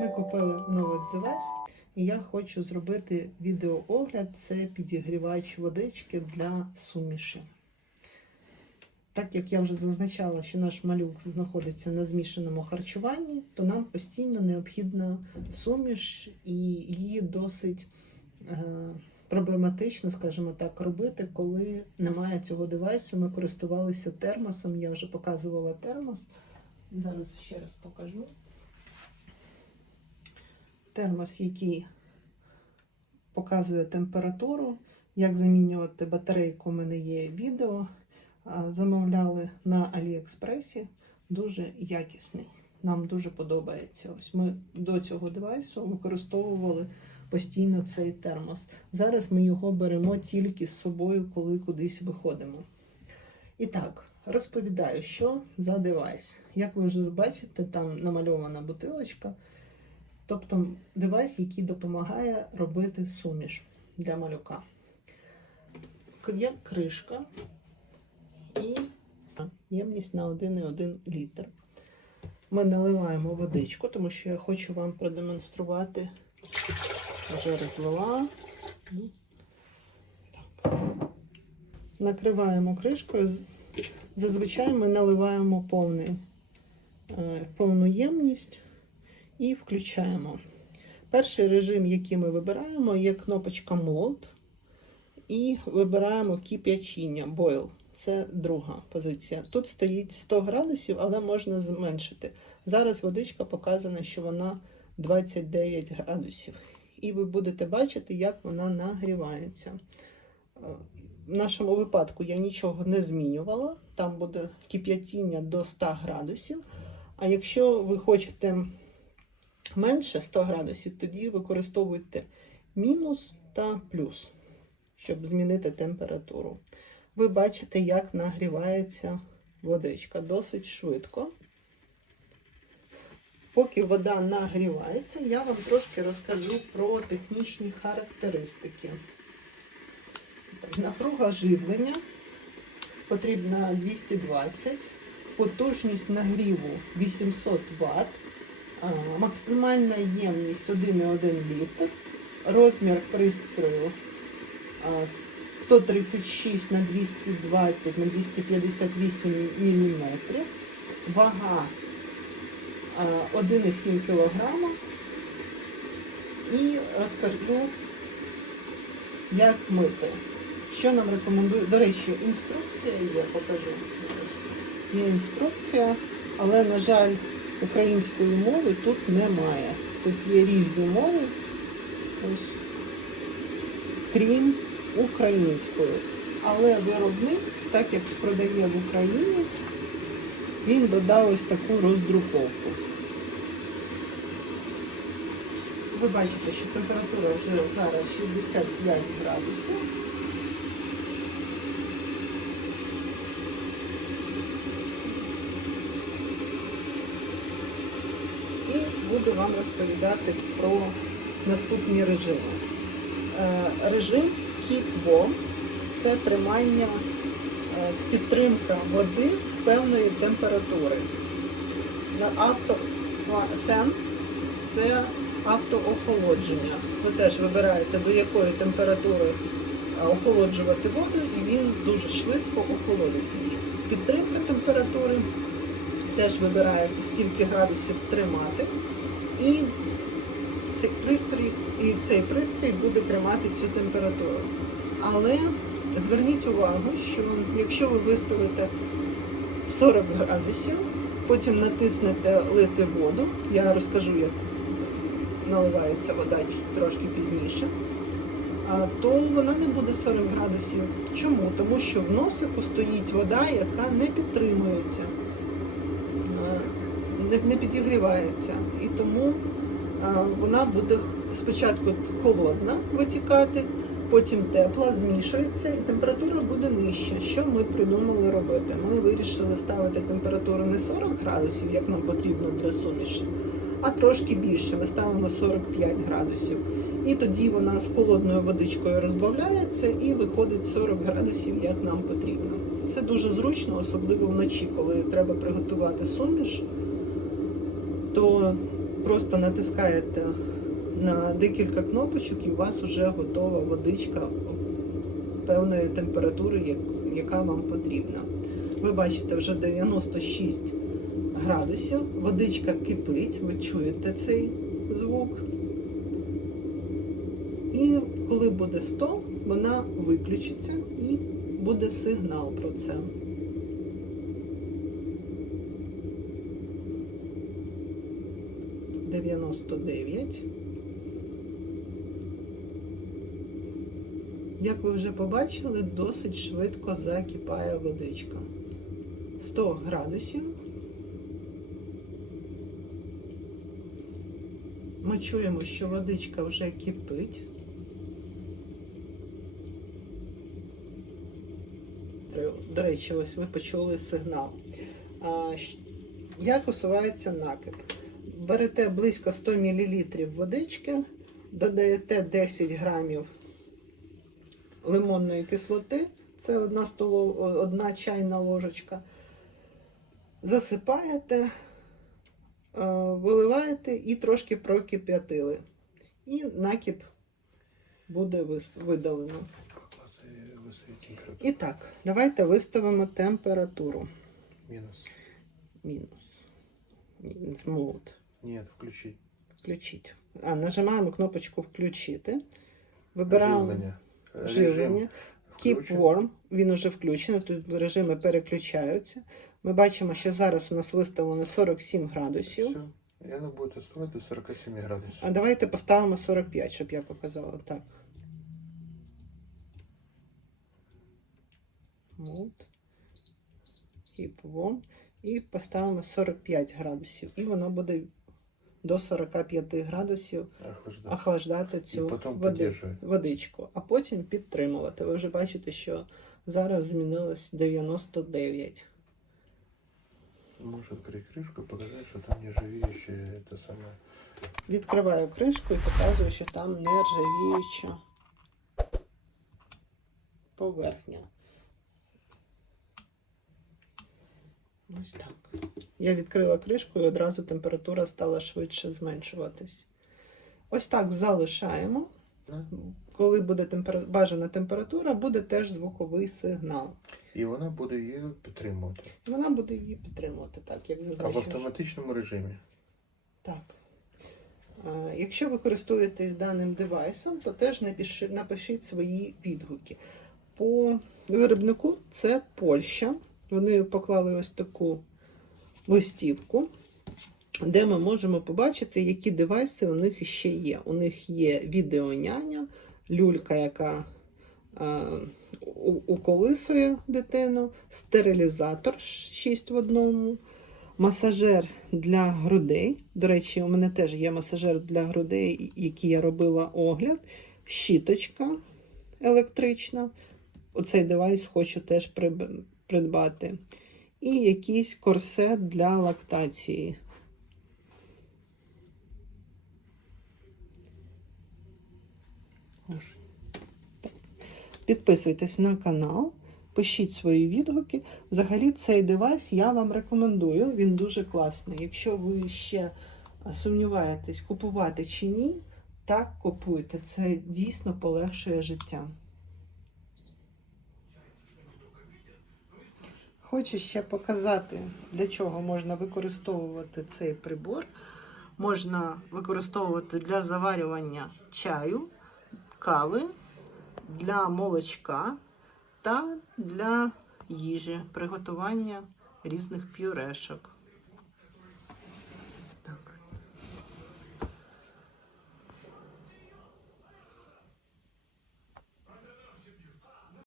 Ми купили новий девайс, і я хочу зробити відеоогляд. Це підігрівач водички для суміші. Так як я вже зазначала, що наш малюк знаходиться на змішаному харчуванні, то нам постійно необхідна суміш, і її досить е, проблематично, скажімо так, робити, коли немає цього девайсу. Ми користувалися термосом, я вже показувала термос. Зараз ще раз покажу термос, який показує температуру, як замінювати батарейку. У мене є відео. Замовляли на Аліекспресі. Дуже якісний. Нам дуже подобається. Ось ми до цього девайсу використовували постійно цей термос. Зараз ми його беремо тільки з собою, коли кудись виходимо. І так, розповідаю, що за девайс. Як ви вже бачите, там намальована бутилочка. Тобто девайс, який допомагає робити суміш для малюка. Є кришка і ємність на 1,1 літр. Ми наливаємо водичку, тому що я хочу вам продемонструвати. Вже розлила. Так. Накриваємо кришкою. Зазвичай ми наливаємо повний, е, повну ємність і включаємо. Перший режим, який ми вибираємо, є кнопочка Mold. І вибираємо кип'ячіння Boil. Це друга позиція. Тут стоїть 100 градусів, але можна зменшити. Зараз водичка показана, що вона 29 градусів. І ви будете бачити, як вона нагрівається. В нашому випадку я нічого не змінювала. Там буде кип'ятіння до 100 градусів. А якщо ви хочете менше 100 градусів, тоді використовуйте мінус та плюс, щоб змінити температуру. Ви бачите, як нагрівається водичка досить швидко. Поки вода нагрівається, я вам трошки розкажу про технічні характеристики. Напруга живлення потрібна 220, потужність нагріву 800 Вт, максимальна ємність 1,1 літр, розмір пристрою 136 на 220 на 258 мм, вага 1,7 кг. І розкажу, як мити. Що нам рекомендує? До речі, інструкція є, покажу. Є інструкція, але, на жаль, української мови тут немає. Тут є різні мови, ось, крім української. Але виробник, так як продає в Україні, він додав ось таку роздруковку. Ви бачите, що температура вже зараз 65 градусів. І буду вам розповідати про наступні режими. Е, Режим Warm – це тримання, е, підтримка води певної температури. Автофен це автоохолодження. Ви теж вибираєте, до якої температури е, охолоджувати воду, і він дуже швидко охолодить її. Підтримка температури теж вибираєте, скільки градусів тримати. І цей пристрій, і цей пристрій буде тримати цю температуру. Але зверніть увагу, що якщо ви виставите 40 градусів, потім натиснете лити воду, я розкажу, як наливається вода трошки пізніше, то вона не буде 40 градусів. Чому? Тому що в носику стоїть вода, яка не підтримується, не, підігрівається. І тому вона буде спочатку холодна витікати, потім тепла, змішується, і температура буде нижча. Що ми придумали робити? Ми вирішили ставити температуру не 40 градусів, як нам потрібно для суміші, а трошки більше. Ми ставимо 45 градусів. І тоді вона з холодною водичкою розбавляється і виходить 40 градусів, як нам потрібно. Це дуже зручно, особливо вночі, коли треба приготувати суміш, то просто натискаєте на декілька кнопочок і у вас вже готова водичка певної температури, яка вам потрібна. Ви бачите вже 96 градусів, водичка кипить, ви чуєте цей звук. І коли буде 100, вона виключиться і буде сигнал про це. Дев'яносто дев'ять. Як ви вже побачили, досить швидко закипає водичка. 100 градусів. Ми чуємо, що водичка вже кипить. До речі, ось ви почули сигнал. Як усувається накип? Берете близько 100 мл водички, додаєте 10 грамів лимонної кислоти, це одна, столов... одна чайна ложечка. Засипаєте, е, виливаєте і трошки прокип'ятили. І накіп буде видалено. І так, давайте виставимо температуру. Мінус. Мінус. Мінус. Ні, включи. Включити. А, нажимаємо кнопочку включити. Вибираємо Живлення. живлення. Keep warm, він уже включений, тут режими переключаються. Ми бачимо, що зараз у нас виставлено 47 градусів. Все. Воно буде оставати до 47 градусів. А давайте поставимо 45, щоб я показала. Так. Keep warm. І поставимо 45 градусів. І воно буде до 45 градусів Охлаждати. охлаждати цю І потім води, підтримувати. водичку, а потім підтримувати. Ви вже бачите, що зараз змінилось 99. Можешь открыть крышку и показать, что там нержавеющее это самое. Відкриваю кришку і показую, що там нержавіюча поверхня. Ось так. Я відкрила кришку і одразу температура стала швидше зменшуватись. Ось так залишаємо. Коли буде темпера... бажана температура, буде теж звуковий сигнал. І вона буде її підтримувати. І Вона буде її підтримувати, так, як А в автоматичному режимі. Так. Е, Якщо ви користуєтесь даним девайсом, то теж напишіть свої відгуки. По виробнику це Польща. Вони поклали ось таку листівку, де ми можемо побачити, які девайси у них ще є. У них є відеоняня, люлька, яка е, уколисує дитину, стерилізатор 6 в одному, масажер для грудей. До речі, у мене теж є масажер для грудей, який я робила огляд, щіточка електрична. Оцей девайс хочу теж придбати. І якийсь корсет для лактації. Підписуйтесь на канал, пишіть свої відгуки. Взагалі, цей девайс я вам рекомендую. Він дуже класний. Якщо ви ще сумніваєтесь, купувати чи ні, так купуйте. Це дійсно полегшує життя. Хочу ще показати, для чого можна використовувати цей прибор. Можна використовувати для заварювання чаю, кави, для молочка та для їжі, приготування різних пюрешок.